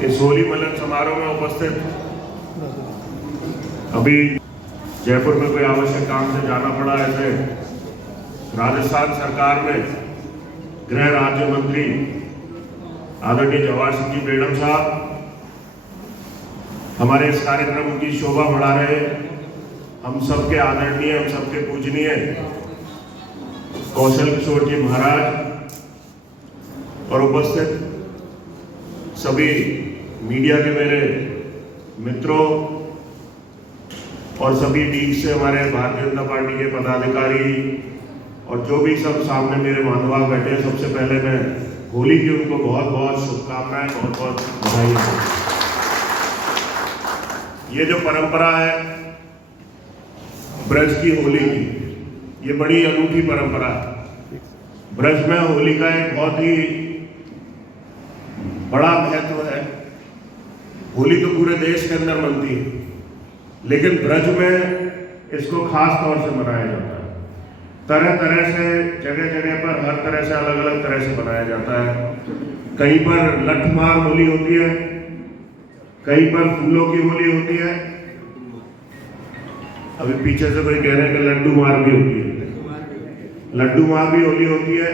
इस होली मिलन समारोह में उपस्थित, अभी जयपुर में कोई आवश्यक काम से जाना पड़ा, ऐसे राजस्थान सरकार में गृह राज्य मंत्री आदरणीय जवाहर सिंह जी मैडम साहब हमारे इस कार्यक्रम की शोभा बढ़ा रहे, हम सबके आदरणीय, हम सबके पूजनीय कौशल किशोर जी महाराज और उपस्थित सभी मीडिया के मेरे मित्रों और सभी टीम से हमारे भारतीय जनता पार्टी के पदाधिकारी और जो भी सब सामने मेरे महानुभाव बैठे हैं, सबसे पहले मैं होली की उनको बहुत बहुत शुभकामनाएं, बहुत बहुत बधाई। ये जो परंपरा है ब्रज की होली की, ये बड़ी अनूठी परंपरा है। ब्रज में होली का एक बहुत ही बड़ा महत्व है। होली तो पूरे देश के अंदर मनती है, लेकिन ब्रज में इसको खास तौर से मनाया जाता है। तरह तरह से, जगह जगह पर हर तरह से, अलग अलग तरह से मनाया जाता है। कहीं पर लठमार होली होती है, कहीं पर फूलों की होली होती है, अभी पीछे से कोई कह रहे हैं कि लड्डू मार भी होती है, लड्डू मार भी होली होती है,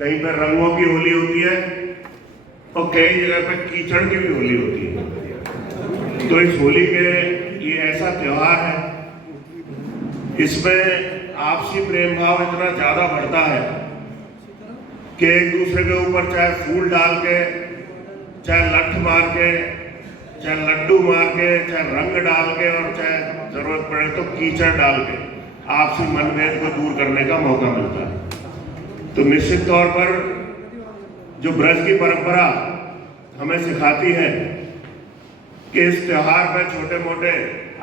कहीं पर रंगों की होली होती है और कई जगह पर कीचड़ की भी होली होती है। तो इस होली के ये ऐसा त्योहार है, इसमें आपसी प्रेम भाव इतना ज्यादा बढ़ता है कि एक दूसरे के ऊपर चाहे फूल डाल के, चाहे लठ मार के, चाहे लड्डू मार के, चाहे रंग डाल के और चाहे जरूरत पड़े तो कीचड़ डाल के आपसी मनभेद को दूर करने का मौका मिलता है। तो निश्चित तौर पर जो ब्रज की परंपरा हमें सिखाती है कि इस त्योहार पर छोटे मोटे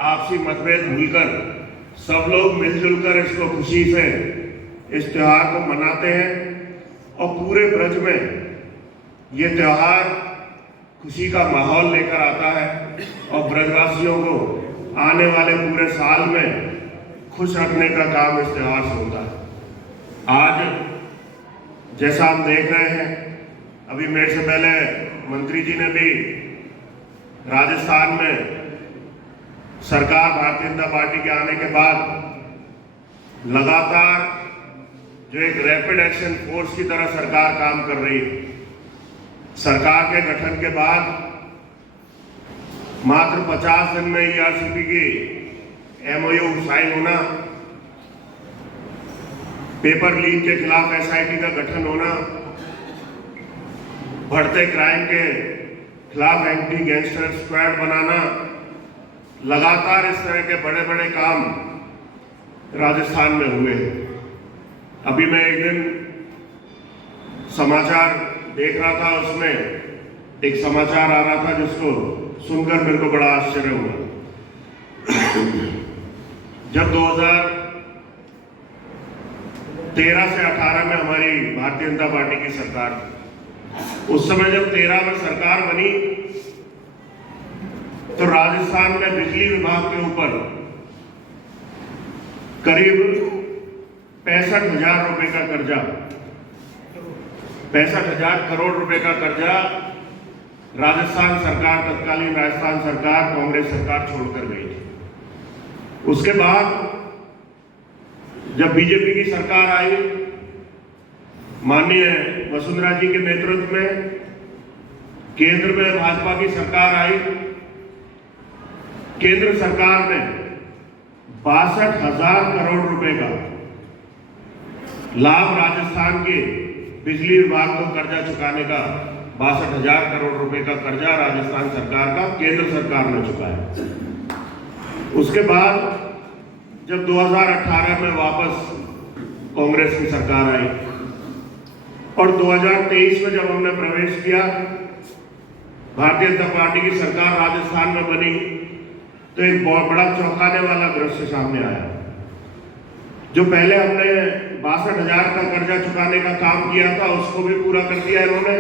आपसी मतभेद भूलकर सब लोग मिलजुल कर इसको खुशी से इस त्योहार को मनाते हैं और पूरे ब्रज में ये त्योहार खुशी का माहौल लेकर आता है और ब्रजवासियों को आने वाले पूरे साल में खुश रखने का काम इस त्योहार से होता है। आज जैसा हम देख रहे हैं, अभी मेरे से पहले मंत्री जी ने भी राजस्थान में सरकार भारतीय जनता पार्टी के आने के बाद लगातार जो एक रैपिड एक्शन फोर्स की तरह सरकार काम कर रही है। सरकार के गठन के बाद मात्र 50 दिन में ईआरसीपी की एमओयू साइन होना, पेपर लीक के खिलाफ एसआईटी का गठन होना, बढ़ते क्राइम के खिलाफ एंटी गैंगस्टर स्क्वाड बनाना, लगातार इस तरह के बड़े बड़े काम राजस्थान में हुए। अभी मैं एक दिन समाचार देख रहा था, उसमें एक समाचार आ रहा था जिसको सुनकर मेरे को बड़ा आश्चर्य हुआ। जब 2013 से 18 में हमारी भारतीय जनता पार्टी की सरकार थी, उस समय जब 13 में सरकार बनी तो राजस्थान में बिजली विभाग के ऊपर करीब 65,000 रुपए का कर्जा, 65,000 करोड़ रुपए का कर्जा राजस्थान सरकार, तत्कालीन राजस्थान सरकार, कांग्रेस सरकार छोड़कर गई थी। उसके बाद जब बीजेपी की सरकार आई, माननीय वसुंधरा जी के नेतृत्व में केंद्र में भाजपा की सरकार आई, केंद्र सरकार ने 62,000 करोड़ रुपए का लाभ राजस्थान के बिजली विभाग को कर्जा चुकाने का, 62,000 करोड़ रुपए का कर्जा राजस्थान सरकार का केंद्र सरकार ने चुकाया। उसके बाद जब 2018 में वापस कांग्रेस की सरकार आई और 2023 में जब हमने प्रवेश किया, भारतीय जनता पार्टी की सरकार राजस्थान में बनी, तो एक बहुत बड़ा चौंकाने वाला दृश्य सामने आया। जो पहले हमने 62,000 का कर्जा चुकाने का काम किया था, उसको भी पूरा कर दिया इन्होंने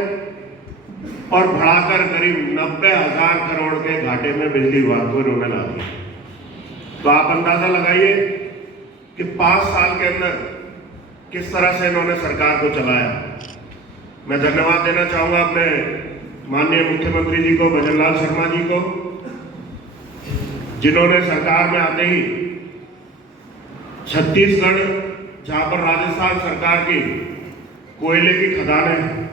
और बढ़ाकर करीब 90,000 करोड़ के घाटे में बिजली विभाग को इन्होंने ला दिया। तो आप अंदाजा लगाइए कि 5 साल के अंदर किस तरह से इन्होंने सरकार को चलाया। मैं धन्यवाद देना चाहूंगा अपने माननीय मुख्यमंत्री जी को, भजनलाल शर्मा जी को, जिन्होंने सरकार में आते ही छत्तीसगढ़, जहां पर राजस्थान सरकार की कोयले की खदानें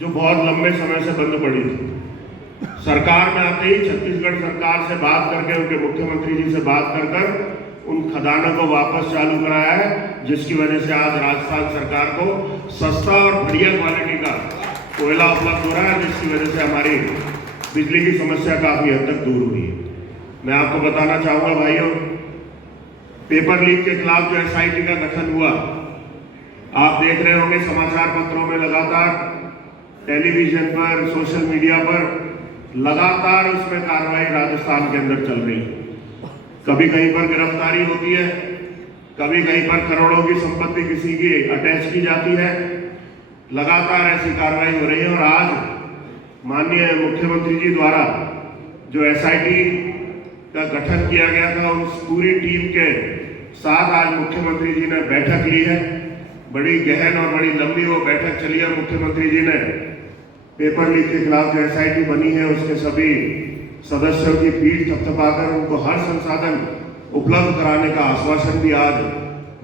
जो बहुत लंबे समय से बंद पड़ी थी, सरकार में आते ही छत्तीसगढ़ सरकार से बात करके, उनके मुख्यमंत्री जी से बात कर उन खदानों को वापस चालू कराया है, जिसकी वजह से आज राजस्थान सरकार को सस्ता और बढ़िया क्वालिटी का कोयला उपलब्ध हो रहा है, जिसकी वजह से हमारी बिजली की समस्या काफी हद तक दूर हुई है। मैं आपको बताना चाहूंगा भाइयों, पेपर लीक के खिलाफ जो SIT का गठन हुआ, आप देख रहे होंगे समाचार पत्रों में, लगातार टेलीविजन पर, सोशल मीडिया पर लगातार उसमें कार्रवाई राजस्थान के अंदर चल रही है। कभी कहीं पर गिरफ्तारी होती है, कभी कहीं पर करोड़ों की संपत्ति किसी की अटैच की जाती है, लगातार ऐसी कार्रवाई हो रही है। और आज माननीय मुख्यमंत्री जी द्वारा जो SIT का गठन किया गया था, उस पूरी टीम के साथ आज मुख्यमंत्री जी ने बैठक ली है। बड़ी गहन और बड़ी लंबी वो बैठक चली है। मुख्यमंत्री जी ने पेपर लीक के खिलाफ जो SIT बनी है, उसके सभी सदस्यों की पीठ थपथपाकर उनको हर संसाधन उपलब्ध कराने का आश्वासन भी आज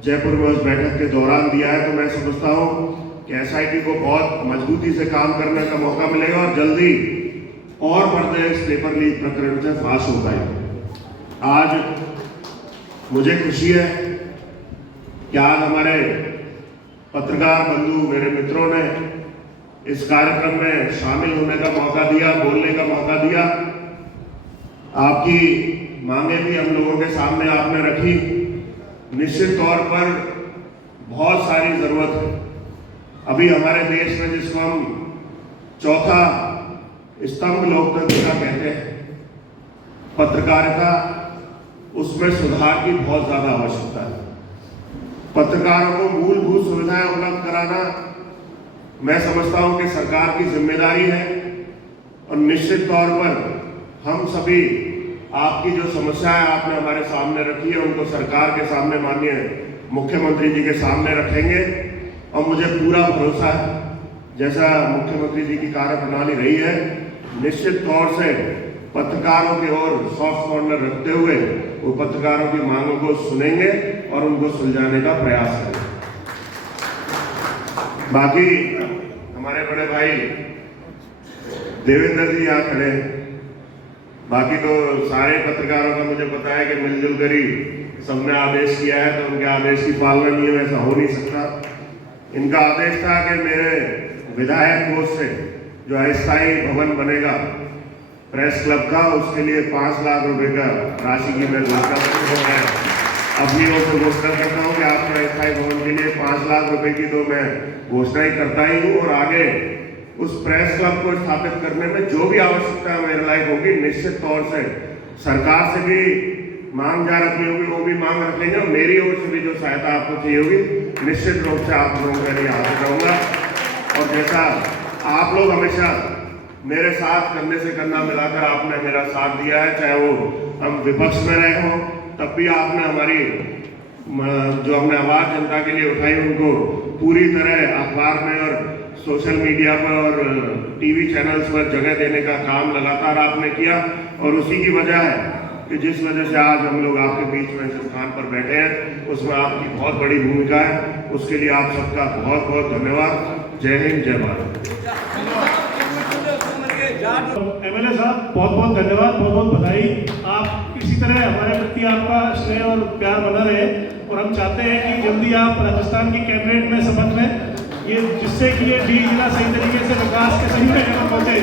जयपुर में उस बैठक के दौरान दिया है। तो मैं समझता हूँ कि SIT को बहुत मजबूती से काम करने का मौका मिलेगा और जल्दी और बढ़ते इस पेपर लीक प्रकरण से फाश हो पाएंगे। आज मुझे खुशी है कि आज हमारे पत्रकार बंधु, मेरे मित्रों ने इस कार्यक्रम में शामिल होने का मौका दिया, बोलने का मौका दिया। आपकी मांगे भी हम लोगों के सामने आपने रखी। निश्चित तौर पर बहुत सारी जरूरत है अभी हमारे देश में, जिसको हम चौथा स्तंभ लोकतंत्र का कहते हैं, पत्रकारिता, उसमें सुधार की बहुत ज्यादा आवश्यकता है। पत्रकारों को मूलभूत सुविधाएं उपलब्ध कराना मैं समझता हूं कि सरकार की जिम्मेदारी है। और निश्चित तौर पर हम सभी आपकी जो समस्याएं आपने हमारे सामने रखी है, उनको सरकार के सामने, माननीय मुख्यमंत्री जी के सामने रखेंगे। और मुझे पूरा भरोसा है, जैसा मुख्यमंत्री जी की कार्यप्रणाली रही है, निश्चित तौर से पत्रकारों की ओर सॉफ्ट कॉर्नर रखते हुए वो पत्रकारों की मांगों को सुनेंगे और उनको सुलझाने का प्रयास करेंगे। बाकी हमारे बड़े भाई देवेंद्र जी यहाँ खड़े हैं। बाकी तो सारे पत्रकारों का मुझे पता है कि मिलजुल कर ही सबने आदेश किया है, तो उनके आदेश की पालना नहीं है, ऐसा हो नहीं सकता। इनका आदेश था कि मेरे विधायक कोष से जो अस्थायी भवन बनेगा प्रेस क्लब का, उसके लिए 5 लाख रुपए का राशि की मैं घोषणा अपनी ओर से घोषणा करता हूँ कि आपके अस्थायी भवन के लिए 5 लाख रुपए की तो मैं घोषणा ही करता ही हूँ। और आगे उस प्रेस क्लब को स्थापित करने में जो भी आवश्यकता मेरे लायक होगी, निश्चित तौर से सरकार से भी मांग जा रखनी होगी, वो भी मांग रख लेंगे। और मेरी ओर से भी जो सहायता आपको चाहिए होगी, निश्चित रूप से आप लोगों के लिए हाजिर रहूंगा। और जैसा आप लोग हमेशा मेरे साथ कंधे से कंधा मिलाकर आपने मेरा साथ दिया है, चाहे वो हम विपक्ष में रहे हों, तब भी आपने हमारी जो हमने आवाज जनता के लिए उठाई, उनको पूरी तरह अखबार में और सोशल मीडिया पर और टीवी चैनल्स पर जगह देने का काम लगातार आपने किया। और उसी की वजह है कि जिस वजह से आज हम लोग आपके बीच में जिस स्थान पर बैठे हैं, उसमें आपकी बहुत बड़ी भूमिका है। उसके लिए आप सबका बहुत बहुत धन्यवाद। जय हिंद, जय भारत। MLA साहब बहुत बहुत धन्यवाद, बहुत बहुत बधाई। आप इसी तरह हमारे प्रति आपका स्नेह और प्यार बना रहे, और हम चाहते हैं कि जल्दी आप राजस्थान की कैबिनेट में शपथ लें, ये जिससे कि ये 20 जिला सही तरीके से विकास के सही पैमाने पर पहुंचे।